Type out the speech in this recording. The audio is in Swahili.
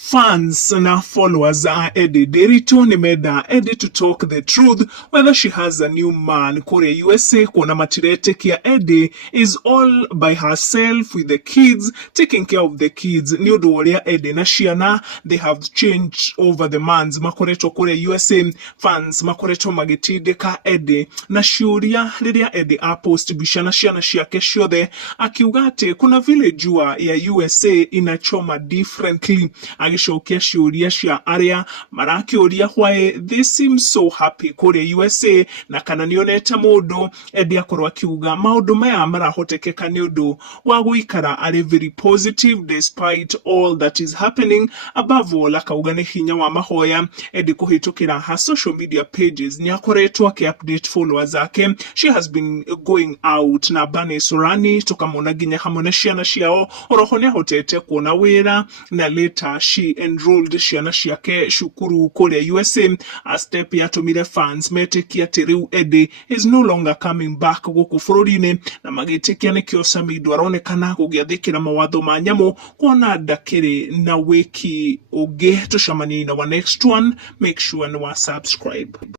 Fans na followers are Edday. They return meda Edday to talk the truth whether she has a new man. Kore USA kuna matirete kia Edday is all by herself with the kids, taking care of the kids. New doria Edday na shiana, they have changed over the months. Makoreto Kore USA fans makoreto magitide ka Edday na shiuria liria Edday a post bishana shiana shia kesho de akiugate kuna vile jua ya USA inachoma differently. Agishokia shiuria shia area marakioria why they seem so happy kore USA na kana nioneta mudo Edday akorwa kiuga maudu maya marahotekeka ni undu wa guikara ari very positive despite all that is happening. Above all akauga ni hinya wa mahoya. Edday kuhitukira ha social media pages ni akoretwa ke update followers zake. She has been going out na bane surani tukamona ginya hamone shiana shiao orohonia hotete kuona wera na later she enrolled shiana shiake shukuru kore USA. A step yatumire fans metekia teriu Edday is no longer coming back goku furorine na magitekia ne kiosami dwarone kana kugiathikira mawatho ma nyamo kuona dakiri na wiki oge tushamani na wa next one. Make sure and subscribe.